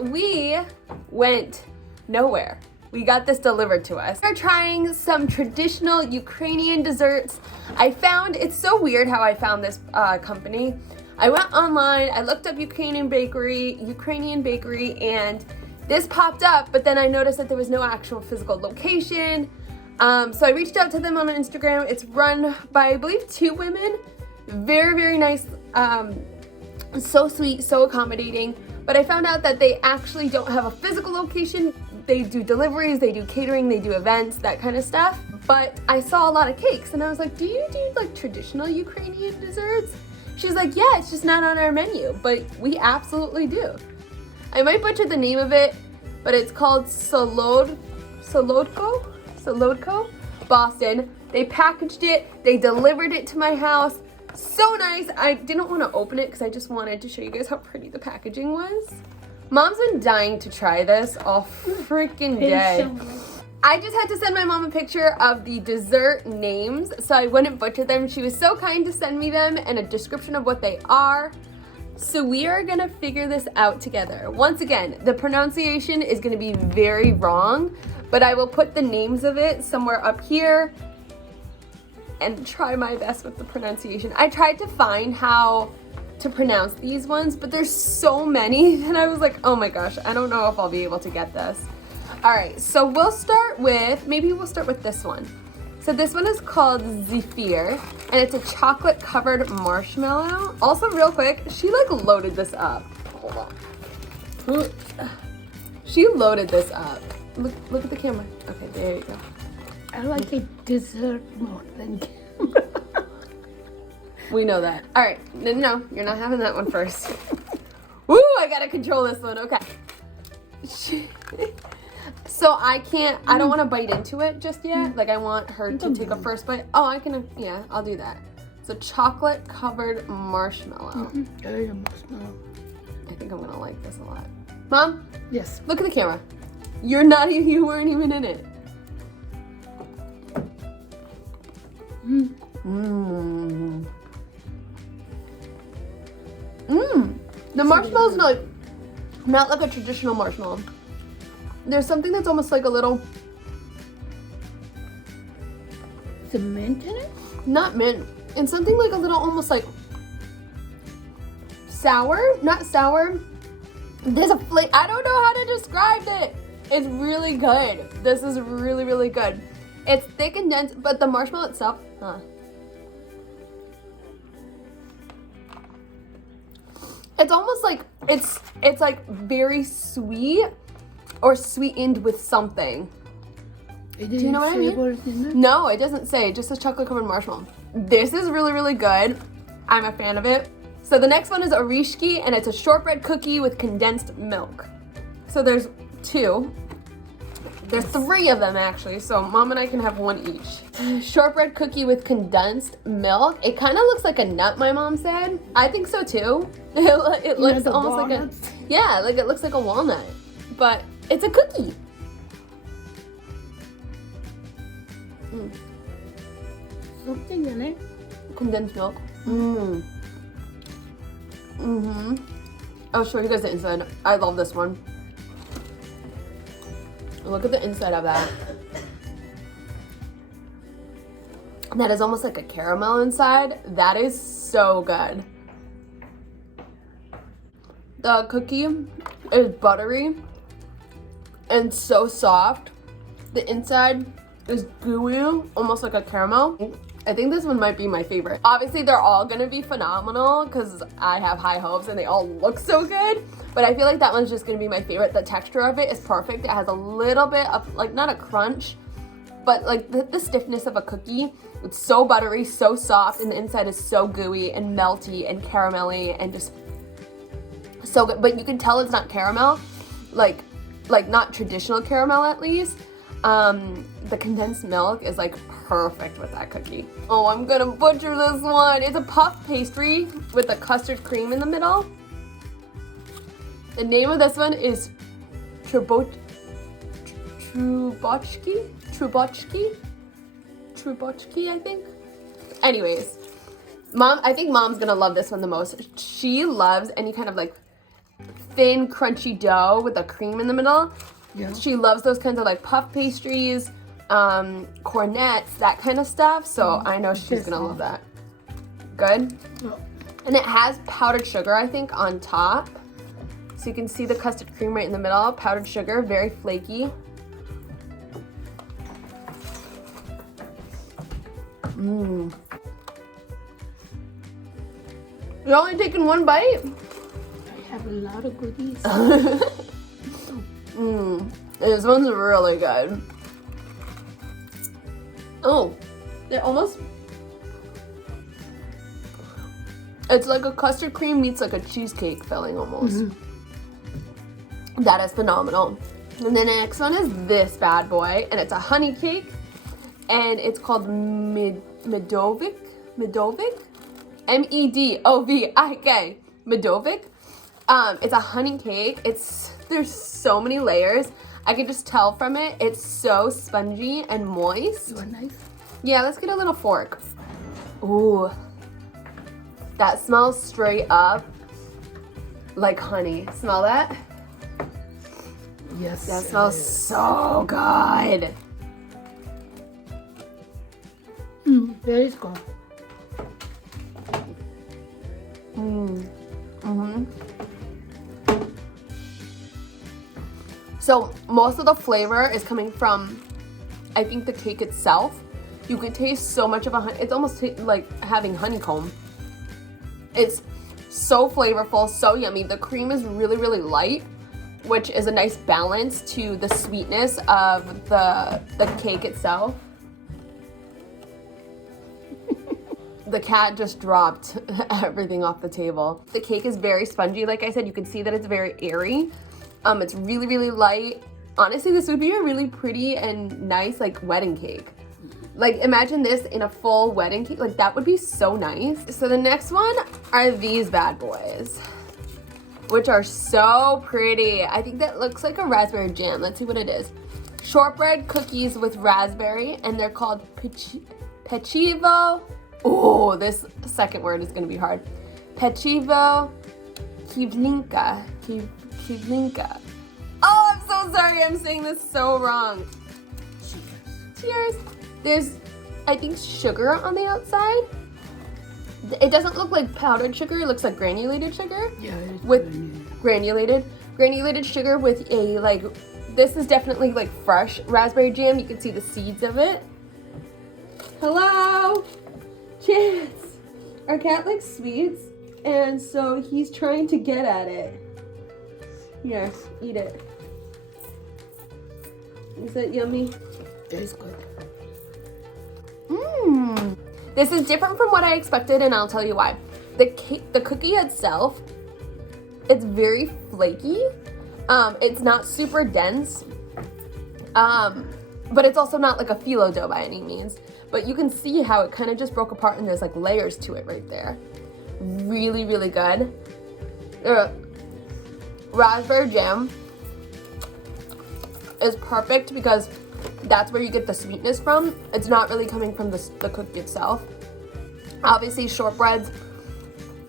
but we went nowhere. We got this delivered to us. We're trying some traditional Ukrainian desserts. I found, it's so weird how I found this company. I went online, I looked up Ukrainian bakery, and this popped up, but then I noticed that there was no actual physical location. So I reached out to them on Instagram. It's run by, I believe, 2 women. Very, very nice, so sweet, so accommodating. But I found out that they actually don't have a physical location. They do deliveries, they do catering, they do events, that kind of stuff. But I saw a lot of cakes and I was like, do you do like traditional Ukrainian desserts? She's like, yeah, it's just not on our menu, but we absolutely do. I might butcher the name of it, but it's called Solodko Boston. They packaged it, they delivered it to my house. So nice. I didn't want to open it because I just wanted to show you guys how pretty the packaging was. Mom's been dying to try this all freaking day. I just had to send my mom a picture of the dessert names so I wouldn't butcher them. She was so kind to send me them and a description of what they are. So we are gonna figure this out together. Once again, the pronunciation is gonna be very wrong, but I will put the names of it somewhere up here and try my best with the pronunciation. I tried to find how to pronounce these ones, but there's so many and I was like, oh my gosh, I don't know if I'll be able to get this. All right, so we'll start with this one. So this one is called Zephyr and it's a chocolate covered marshmallow. Also real quick, she like loaded this up. Hold on. She loaded this up. Look at the camera. Okay, there you go. I like a dessert more than camera. We know that. All right, no, you're not having that one first. Woo, I gotta control this one, okay. So I don't want to bite into it just yet. Like I want her to take a first bite. Oh, yeah, I'll do that. So chocolate covered marshmallow. Marshmallow. I think I'm gonna like this a lot. Mom? Yes. Look at the camera. You weren't even in it. The marshmallow's not like a traditional marshmallow. There's something that's almost like a little... Is it mint in it? Not mint. And something like a little almost like sour? Not sour. There's a flavor. I don't know how to describe it. It's really good. This is really, really good. It's thick and dense, but the marshmallow itself, it's almost like it's like very sweet or sweetened with something. Do you know what I mean? No, it doesn't say. It just says chocolate covered marshmallow. This is really, really good. I'm a fan of it. So the next one is Arishki, and it's a shortbread cookie with condensed milk. So there's 2. There's 3 of them actually, so Mom and I can have one each. Shortbread cookie with condensed milk. It kind of looks like a nut, my mom said. I think so too. It looks almost walnuts? Like like it looks like a walnut, but it's a cookie. Something in it. Condensed milk. I'll show you guys the inside. I love this one. Look at the inside of that. That is almost like a caramel inside. That is so good. The cookie is buttery and so soft. The inside is gooey, almost like a caramel. I think this one might be my favorite. Obviously, they're all gonna be phenomenal because I have high hopes and they all look so good. But I feel like that one's just gonna be my favorite. The texture of it is perfect. It has a little bit of, like, not a crunch, but like the stiffness of a cookie. It's so buttery, so soft, and the inside is so gooey and melty and caramelly and just so good. But you can tell it's not caramel, like not traditional caramel at least. The condensed milk is like perfect with that cookie. Oh, I'm gonna butcher this one. It's a puff pastry with a custard cream in the middle. The name of this one is Trubotsky, I think. Anyways, I think Mom's gonna love this one the most. She loves any kind of like thin, crunchy dough with a cream in the middle. Yeah. She loves those kinds of like puff pastries, cornets, that kind of stuff. So I know she's gonna love that. Good. Yeah. And it has powdered sugar, I think, on top. So you can see the custard cream right in the middle. Powdered sugar, very flaky. Mmm. You're only taking one bite? I have a lot of goodies. This one's really good. Oh, it almost... It's like a custard cream meets like a cheesecake filling almost. That is phenomenal. And then the next one is this bad boy, and it's a honey cake, and it's called Medovik. Medovik? Medovik. Medovik. It's a honey cake. There's so many layers. I can just tell from it. It's so spongy and moist. You want knife? Yeah, let's get a little fork. Ooh. That smells straight up like honey. Smell that? Yes. That smells so good. Very good. So most of the flavor is coming from, I think, the cake itself. You can taste so much of it's almost like having honeycomb. It's so flavorful, so yummy. The cream is really, really light, which is a nice balance to the sweetness of the cake itself. The cat just dropped everything off the table. The cake is very spongy. Like I said, you can see that it's very airy. It's really, really light. Honestly, this would be a really pretty and nice like wedding cake. Like imagine this in a full wedding cake. Like that would be so nice. So the next one are these bad boys, which are so pretty. I think that looks like a raspberry jam. Let's see what it is. Shortbread cookies with raspberry, and they're called Pechevo. Oh, this second word is gonna be hard. Pechevo Kivlinka. Kivlinka. Oh, I'm so sorry. I'm saying this so wrong. Cheers. There's, I think, sugar on the outside. It doesn't look like powdered sugar. It looks like granulated sugar. Yeah, it's with granulated sugar with a like. This is definitely like fresh raspberry jam. You can see the seeds of it. Hello. Cheers. Our cat likes sweets, and so he's trying to get at it. Here, eat it. Is it yummy? It's good. This is different from what I expected, and I'll tell you why. The cookie itself, it's very flaky. It's not super dense, but it's also not like a phyllo dough by any means. But you can see how it kind of just broke apart, and there's like layers to it right there. Really, really good. Raspberry jam is perfect because that's where you get the sweetness from. It's not really coming from the cookie itself. Obviously, shortbreads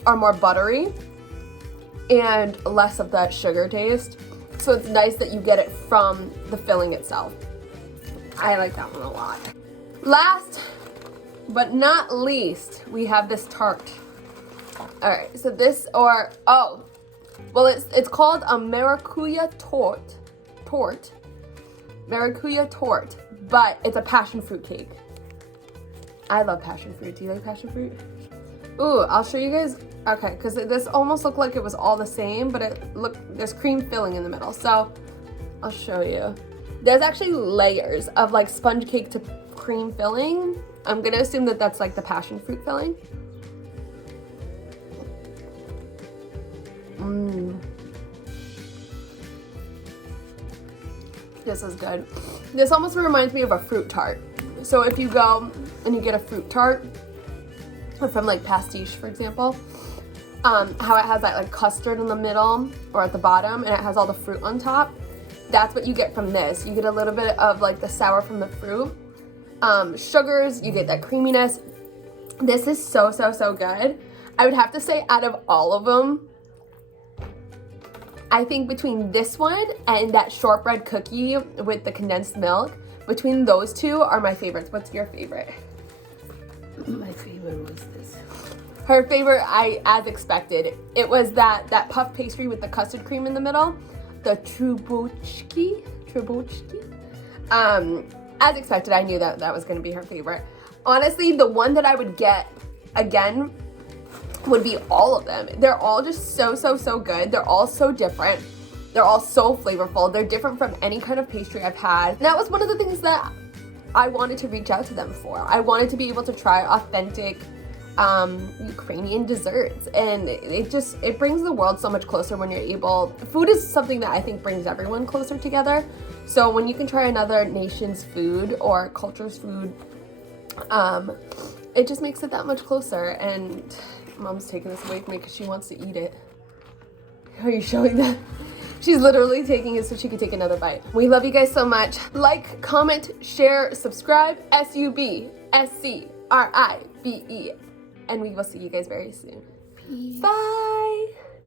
are more buttery and less of that sugar taste. So it's nice that you get it from the filling itself. I like that one a lot. Last but not least, we have this tart. All right, so this it's called a Maracuya Tort. Maracuya Tort, but it's a passion fruit cake. I love passion fruit. Do you like passion fruit? Ooh, I'll show you guys. Okay, because this almost looked like it was all the same, but there's cream filling in the middle. So I'll show you. There's actually layers of like sponge cake to cream filling. I'm gonna assume that that's like the passion fruit filling. This is good. This almost reminds me of a fruit tart. So if you go and you get a fruit tart from like Pastiche, for example, how it has that like custard in the middle or at the bottom, and it has all the fruit on top. That's what you get from this. You get a little bit of like the sour from the fruit. Sugars, you get that creaminess. This is so, so, so good. I would have to say out of all of them, I think between this one and that shortbread cookie with the condensed milk, between those two are my favorites. What's your favorite? My favorite was this. Her favorite, as expected, it was that puff pastry with the custard cream in the middle, the Trubotsky. As expected, I knew that was going to be her favorite. Honestly, the one that I would get again would be all of them. They're all just so good. They're all so different. They're all so flavorful. They're different from any kind of pastry I've had. And that was one of the things that I wanted to reach out to them for. I wanted to be able to try authentic Ukrainian desserts, and it brings the world so much closer when you're able. Food is something that I think brings everyone closer together. So when you can try another nation's food or culture's food, it just makes it that much closer. And Mom's taking this away from me because she wants to eat it. Are you showing that? She's literally taking it so she can take another bite. We love you guys so much. Like, comment, share, subscribe. SUBSCRIBE. And we will see you guys very soon. Peace. Bye.